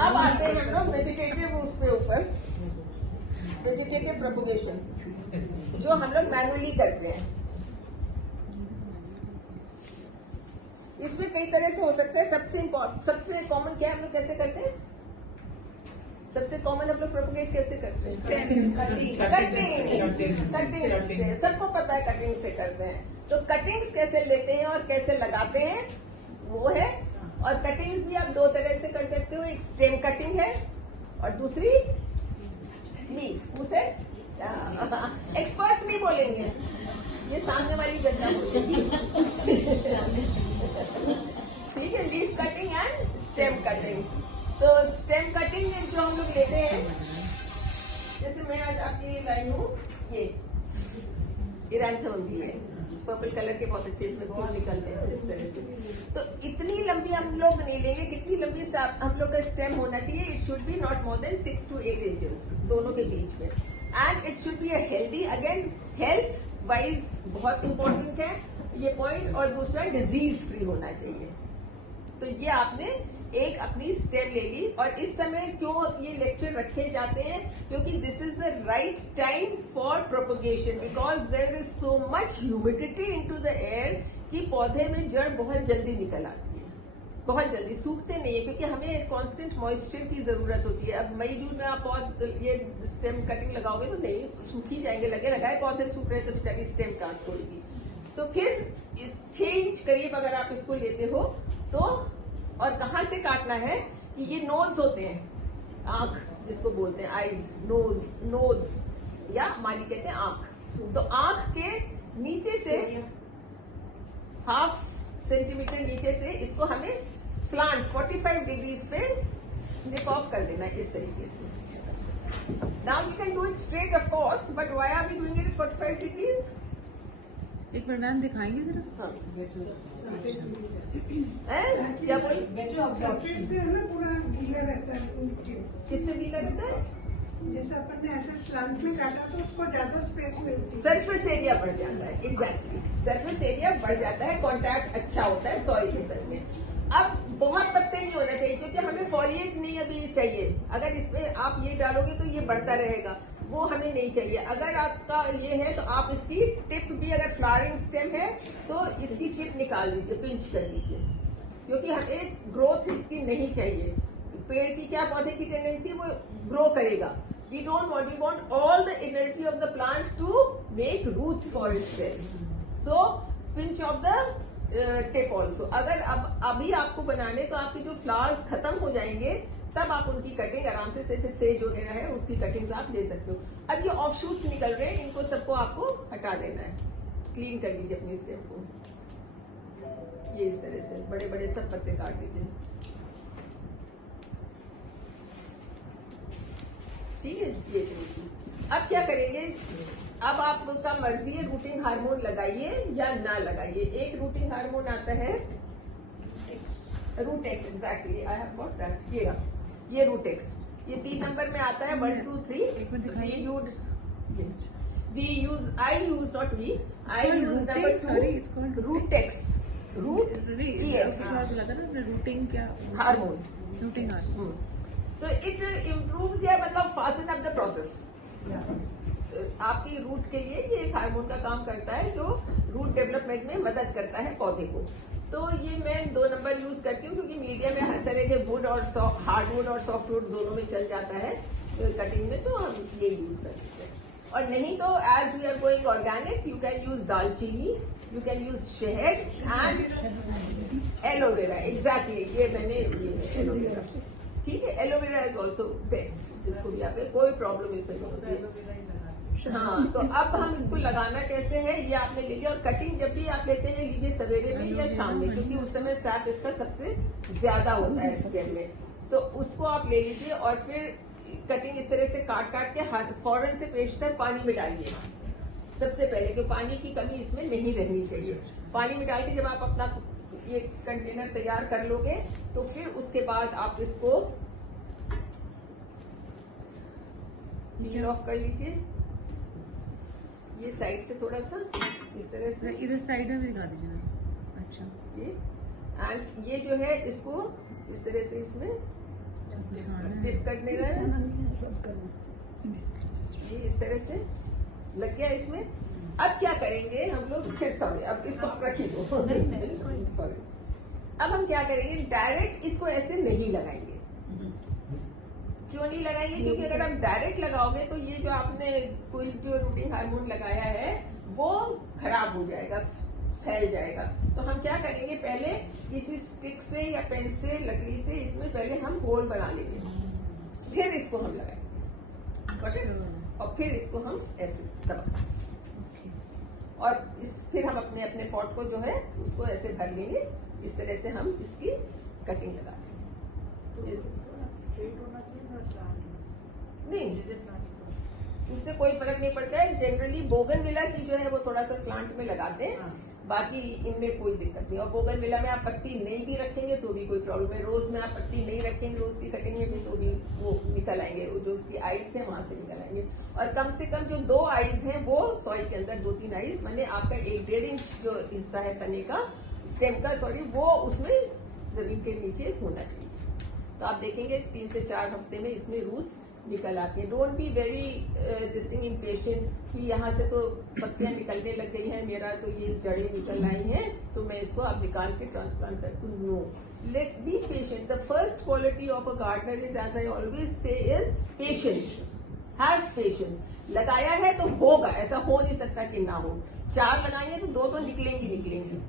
अब आते हैं हम लोग वेजिटेटिव उस पे ऊपर, वेजिटेटिव प्रोपगेशन जो हम लोग मैनुअली करते हैं। इसमें कई तरह से हो सकता है। सबसे कॉमन क्या है, हम लोग कैसे करते हैं? सबसे कॉमन हम लोग प्रोपगेट कैसे करते हैं? कटिंग से। सबको पता है कटिंग से करते हैं। तो कटिंग्स कैसे लेते हैं और कैसे लगाते हैं वो है। और कटिंग्स भी आप दो तरह से कर सकते हो, एक स्टेम कटिंग है और दूसरी लीफ। उसे एक्सपर्ट्स नहीं बोलेंगे, ये सामने वाली जनता बोलेगी। ठीक है, leaf cutting and stem cutting. तो स्टेम कटिंग जो हम लोग लेते हैं, जैसे मैं आज आपकी लाई हूँ ये इरानथम की है, पर्पल कलर के बहुत अच्छे इसमें फूल निकलते हैं इस तरह से। तो इतनी लंबी हम लोग नहीं लेंगे, कितनी लंबी हम लोग का स्टेम होना चाहिए, it should be not more than 6 to 8 inches दोनों के बीच में। And it should be healthy, again health wise बहुत इंपॉर्टेंट है ये पॉइंट। और दूसरा डिजीज फ्री होना चाहिए। तो ये आपने एक अपनी स्टेप ले ली। और इस समय क्यों ये लेक्चर रखे जाते हैं, क्योंकि this is the right time for propagation, because there is so much humidity into the air कि पौधे में जड़ बहुत जल्दी निकल आती है, बहुत जल्दी सूखते नहीं है, क्योंकि हमें कांस्टेंट मॉइस्चर की जरूरत होती है। अब मई जून में आप ये स्टेम कटिंग लगाओगे तो नहीं सूखी जाएंगे, लगे लगाए पौधे सूख रहे तो बेचारी स्टेम कहां छोड़ेगी। तो फिर इस 6 इंच करीब अगर आप इसको लेते हो तो, और कहां से काटना है कि ये नोड्स होते हैं, आंख जिसको बोलते हैं, आईज, नोड्स या माली कहते हैं आंख। तो आंख के नीचे से 1/2 सेंटीमीटर नीचे से इसको हमें स्लांट 45 डिग्रीज पे स्निप ऑफ कर देना है इस तरीके से। Now you can do it straight of course, but why are we doing it 45 degrees? एक बार मैम दिखाएंगे जरा। हाँ। क्या बोल? सरफेस से है ना पूरा गीला रहता है मिट्टी। किससे गीला रहता है? जैसे अपन ने ऐसे स्लंट में काटा तो उसको ज्यादा स्पेस मिलती है, सरफेस एरिया बढ़ जाता है। एग्जैक्टली, सरफेस एरिया बढ़ जाता है, कांटेक्ट अच्छा होता है सॉइल के सर में। अब बहुत पत्ते नहीं होना चाहिए, क्योंकि हमें फॉलिएज नहीं अभी चाहिए। अगर इसमें आप ये डालोगे तो ये बढ़ता रहेगा, वो हमें नहीं चाहिए। अगर आपका ये है तो आप इसकी टिप भी, अगर फ्लावरिंग स्टेम है तो इसकी टिप निकाल लीजिए, पिंच कर लीजिए, क्योंकि हमें ग्रोथ इसकी नहीं चाहिए। पेड़ की क्या, पौधे की टेंडेंसी वो ग्रो करेगा। We don't want, we want all the energy of the plant to make roots for itself. So pinch off the tip also. अगर अब अभी आपको बनाने तो आपकी जो फ्लावर्स खत्म हो जाएंगे तब आप उनकी कटिंग आराम से सेज वगैरह है उसकी कटिंग्स आप ले सकते हो। अब ये ऑफ शूट्स निकल रहे हैं, इनको सबको आपको हटा देना है, क्लीन कर लीजिए अपनी स्टेम को। ये इस तरह से बड़े बड़े सब पत्ते काट दीजिए। ठीक है, ये थोड़ी। अब क्या करेंगे, अब आपका मर्जी है, रूटिंग हार्मोन लगाइए या ना लगाइए। एक रूटिंग हार्मोन आता है Rootex, exactly I have got that. ये रूटेक्स, ये 3 नंबर में आता है, 1 2 3। I use not we, I use number 2। Sorry, it's called Rootex, root rooting क्या हार्मोन, रूटिंग हार्मोन। तो इट इम्प्रूव या मतलब फास्ट अप द प्रोसेस। आपकी रूट के लिए ये एक हार्मोन का काम करता है जो रूट डेवलपमेंट में मदद करता है पौधे को। तो ये मैं 2 नंबर यूज करती हूँ, क्योंकि मीडिया में हर तरह के वुड और हार्डवुड और सॉफ्टवुड दोनों में चल जाता है कटिंग में, तो हम ये यूज करते हैं। और नहीं तो as we are going organic, you can use dalchini, you can use shahad and aloe vera. Exactly, ये मैंने एलोवेरा। ठीक है, एलोवेरा इज ऑल्सो बेस्ट, जिसको भी आप, कोई प्रॉब्लम इसमें नहीं होती है। हाँ, तो अब हम इसको लगाना कैसे है ये आपने ले लिया। और कटिंग जब भी आप लेते हैं लीजिए सवेरे में या शाम में, क्योंकि उस समय सैप इसका सबसे ज्यादा होता है स्टेम में। तो उसको आप ले लीजिए और फिर कटिंग इस तरह से काट काट के फौरन से पेशतर पानी में डालिए सबसे पहले, क्योंकि पानी की कमी इसमें नहीं रहनी चाहिए। पानी में डाल के जब आप अपना ये कंटेनर तैयार कर लोगे तो फिर उसके बाद आप इसको पील ऑफ कर लीजिए, ये साइड से थोड़ा सा इस तरह से, इधर साइड में भी दिखा दीजिए। अच्छा, ये एंड ये जो है इसको इस तरह से इसमें टिप करने का है। ये इस तरह से लग गया इसमें। अब क्या करेंगे हम लोग, फिर सॉरी अब इसको आप रखी दो, सॉरी। अब हम क्या करेंगे, डायरेक्ट इसको ऐसे नहीं लगाएंगे। क्यों नहीं लगाएंगे? क्योंकि अगर आप डायरेक्ट लगाओगे तो ये जो आपने कोई जो रूटिंग हार्मोन लगाया है वो खराब हो जाएगा, फैल जाएगा। तो हम क्या करेंगे, पहले किसी स्टिक से या पेन से, लकड़ी से इसमें पहले हम होल बना लेंगे, फिर इसको हम लगाएंगे और फिर इसको हम ऐसे दबाएंगे और फिर हम अपने अपने पॉट को जो है उसको ऐसे भर लेंगे। इस तरह से हम इसकी कटिंग लगा देंगे। नहीं, उससे कोई फर्क नहीं पड़ता है। जनरली बोगनविला की जो है वो थोड़ा सा स्लांट में लगाते हैं, बाकी इनमें कोई दिक्कत नहीं। और बोगनविला में आप पत्ती नहीं भी रखेंगे तो भी कोई प्रॉब्लम है। रोज में आप पत्ती नहीं रखेंगे, रोज की कटिंग में भी तो भी वो निकल आएंगे, जो उसकी आइज है वहां से निकल आएंगे। और कम से कम जो 2 आइज हैं वो सॉइल के अंदर 2-3 आइज, मैंने आपका 1-1.5 इंच जो हिस्सा है तने का, स्टेम का सॉरी, वो उसमें जमीन के नीचे होना चाहिए। तो आप देखेंगे 3 से 4 हफ्ते में इसमें रूट्स निकल आती हैं। Don't be very this impatient कि यहाँ से तो पत्तियां निकलने लग गई हैं, मेरा तो ये जड़ें निकल आई हैं तो मैं इसको अब निकाल के ट्रांसप्लांट कर दूं। No, let be patient. The first quality of a gardener is, as I always say, is patience. Have patience. लगाया है तो होगा, ऐसा हो नहीं सकता कि ना हो। 4 लगाएंगे तो 2 तो निकलेंगी।